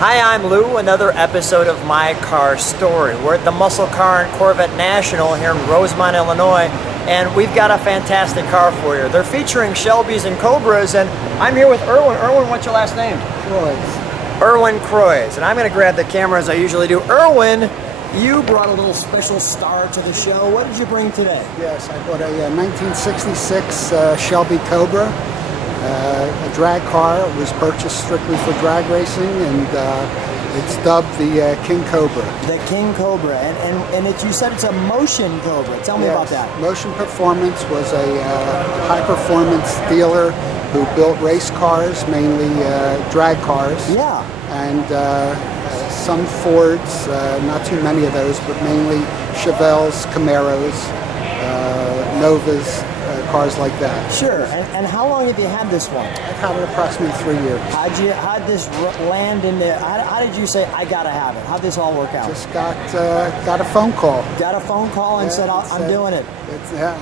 Hi, I'm Lou, another episode of My Car Story. We're at the Muscle Car and Corvette National here in Rosemont, Illinois, and we've got a fantastic car for you. They're featuring Shelbys and Cobras, and I'm here with Irwin. Irwin, what's your last name? Kroiz. Irwin Kroiz, and I'm going to grab the camera as I usually do. Irwin, you brought a little special star to the show. What did you bring today? Yes, I bought a 1966 Shelby Cobra, a drag car. It was purchased strictly for drag racing, and it's dubbed the King Cobra. The King Cobra, and you said it's a motion Cobra. Tell me about that. Motion Performance was a high-performance dealer who built race cars, mainly drag cars. Yeah. And some Fords, not too many of those, but mainly Chevelles, Camaros, Novas, cars like that. Sure. And how long have you had this one? I've had it approximately 3 years. How'd this land in there? How did you say, I gotta have it? How'd this all work out? Just got a phone call. Got a phone call and said, I'm doing it.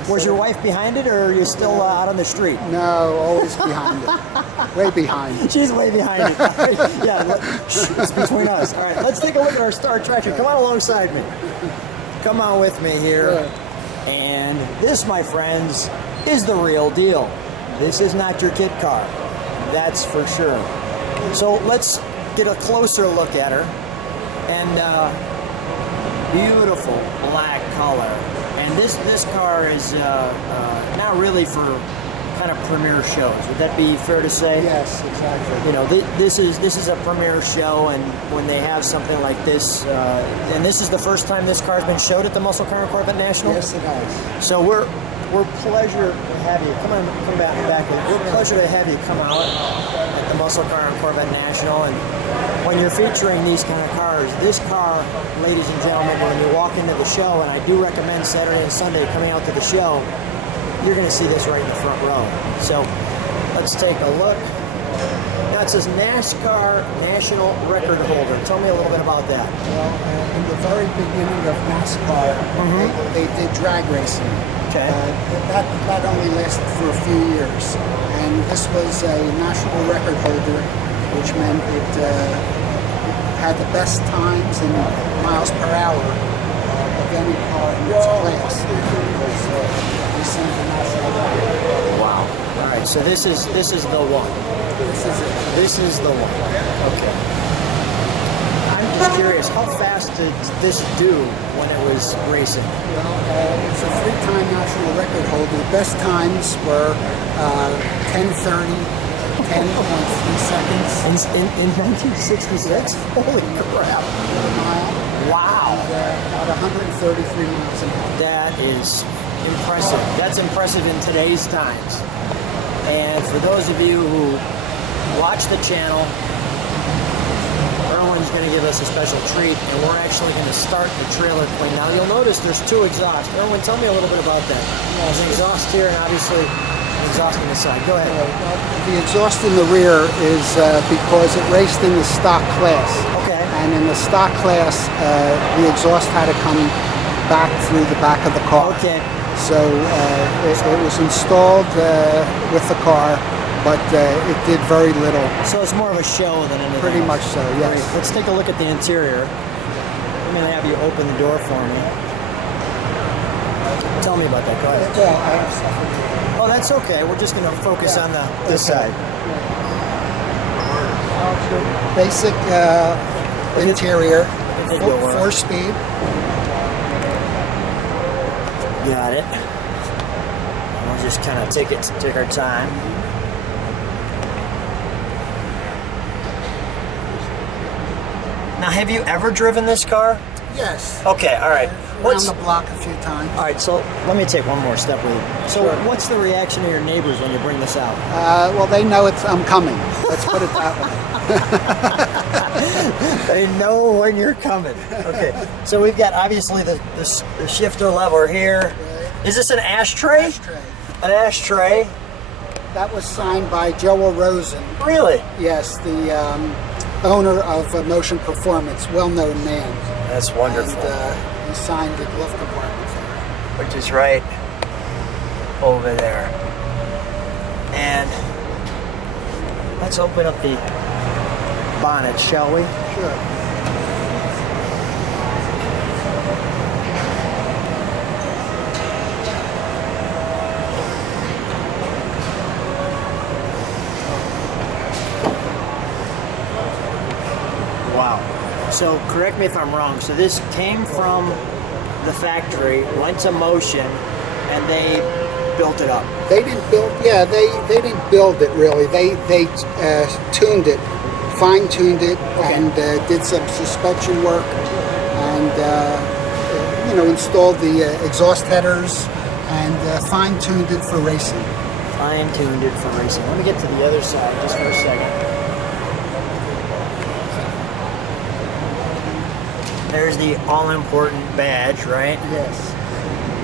Was your wife behind it, or are you still out on the street? No, always behind it. Way behind. She's way behind it. Yeah, it's between us. All right, let's take a look at our star tractor. Come on alongside me. Come on with me here. Sure. And this, my friends, is the real deal. This is not your kid car. That's for sure. So let's get a closer look at her. And beautiful black color. And this car is not really for kind of premiere shows. Would that be fair to say? Yes, exactly. You know, this is a premiere show, and when they have something like this, and this is the first time this car's been showed at the Muscle Car and Corvette National. Yes, it has. So we're pleasure to have you. Come back. We're pleasure to have you come out at the Muscle Car and Corvette National, and when you're featuring these kind of cars, this car, ladies and gentlemen, when you walk into the show, and I do recommend Saturday and Sunday coming out to the show, you're going to see this right in the front row. So let's take a look. Now it says NASCAR National Record Holder. Tell me a little bit about that. Well, in the very beginning of NASCAR, they did drag racing. Okay. That only lasted for a few years. And this was a national record holder, which meant it had the best times in miles per hour of any car in its class. Wow. All right. So this is the one. This is it. This is the one. Okay. I'm just curious, how fast did this do when it was racing? Well, it's a 3-time national record holder. Best times were 10:30, 10.3 seconds. In 1966? Holy crap. Wow. About 133 miles an hour. That is impressive. That's impressive in today's times. And for those of you who watch the channel, Irwin's going to give us a special treat, and we're actually going to start the trailer clean. Now you'll notice there's 2 exhausts. Irwin, tell me a little bit about that. There's an exhaust here and obviously an exhaust on the side. Go ahead. The exhaust in the rear is because it raced in the stock class. Okay. And in the stock class, the exhaust had to come back through the back of the car. Okay. So it was installed with the car, but it did very little. So it's more of a show than anything. Pretty much so, yes. Great. Let's take a look at the interior. I'm going to have you open the door for me. Tell me about that. Go ahead. Well, I have something. Oh, that's okay. We're just going to focus on this side. Basic interior, 4-speed. Got it. We'll just kind of take our time. Now, have you ever driven this car? Yes. Okay, all right. Around the block a few times. All right, so let me take one more step with you. So, Sure. What's the reaction of your neighbors when you bring this out? Well, they know I'm coming. Let's put it that way. They know when you're coming. Okay, so we've got obviously the shifter lever here. Is this an ashtray? Ashtray. An ashtray. That was signed by Joel Rosen. Really? Yes, the owner of Motion Performance, well-known man. That's wonderful. And he signed the glove compartment there. Which is right over there. And let's open up the bonnet, shall we? Sure. Wow. So correct me if I'm wrong. So this came from the factory, went to Motion, and they built it up. They didn't build. Yeah, they didn't build it really. They tuned it, fine-tuned it, and did some suspension work, and installed the exhaust headers and fine-tuned it for racing. Fine-tuned it for racing. Let me get to the other side just for a second. There's the all-important badge, right? Yes.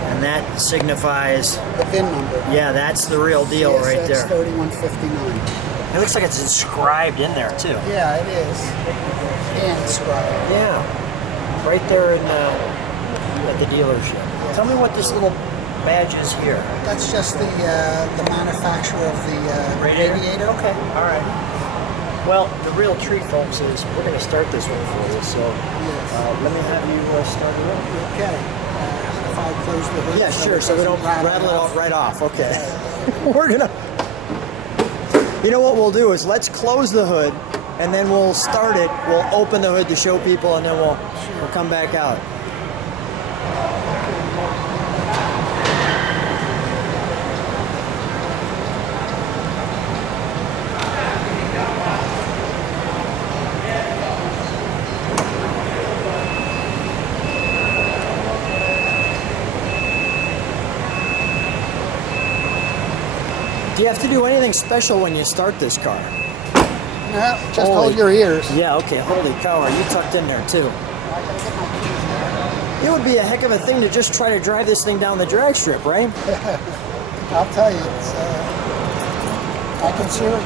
And that signifies... The VIN number. Yeah, that's the real deal right there. 3159. It looks like it's inscribed in there, too. Yeah, it is. And inscribed. Yeah. Right there at the dealership. Yeah. Tell me what this little badge is here. That's just the manufacturer of the radiator. Okay, all right. Well, the real treat, folks, is we're going to start this one for you. So let me have you start it up. Okay. If I close the hood. Yeah, sure. So we don't rattle it off right off. Okay. We're going to... You know what we'll do is let's close the hood, and then we'll start it. We'll open the hood to show people, and then we'll come back out. Do you have to do anything special when you start this car? No, just hold your ears. Yeah, okay. Holy cow, are you tucked in there too? It would be a heck of a thing to just try to drive this thing down the drag strip, right? I'll tell you, it's, I consider it.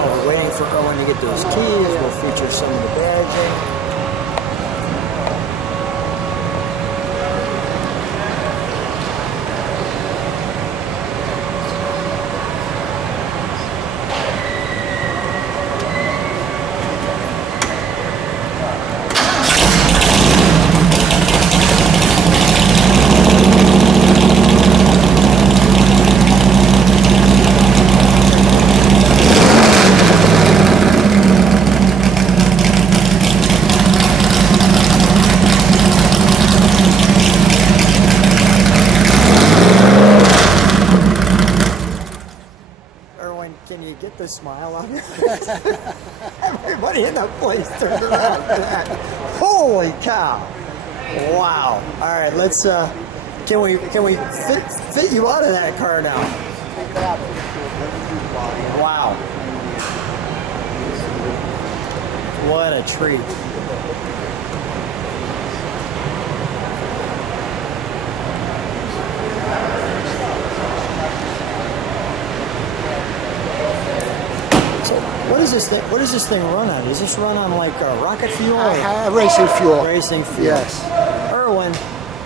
We're waiting for Irwin to get those keys. We'll feature some of the badging. Can you get the smile on your face? Everybody in the place turned around for that. Holy cow! Wow! All right, let's. Can we fit you out of that car now? Wow! What a treat! What does this thing run on? Does this run on like rocket fuel? Racing fuel. Racing fuel. Yes. Irwin,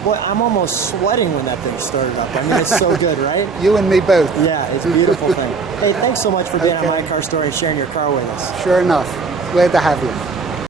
boy, I'm almost sweating when that thing started up. I mean, it's so good, right? You and me both. Yeah, it's a beautiful thing. Hey, thanks so much for being on My Car Story and sharing your car with us. Sure enough. Glad to have you.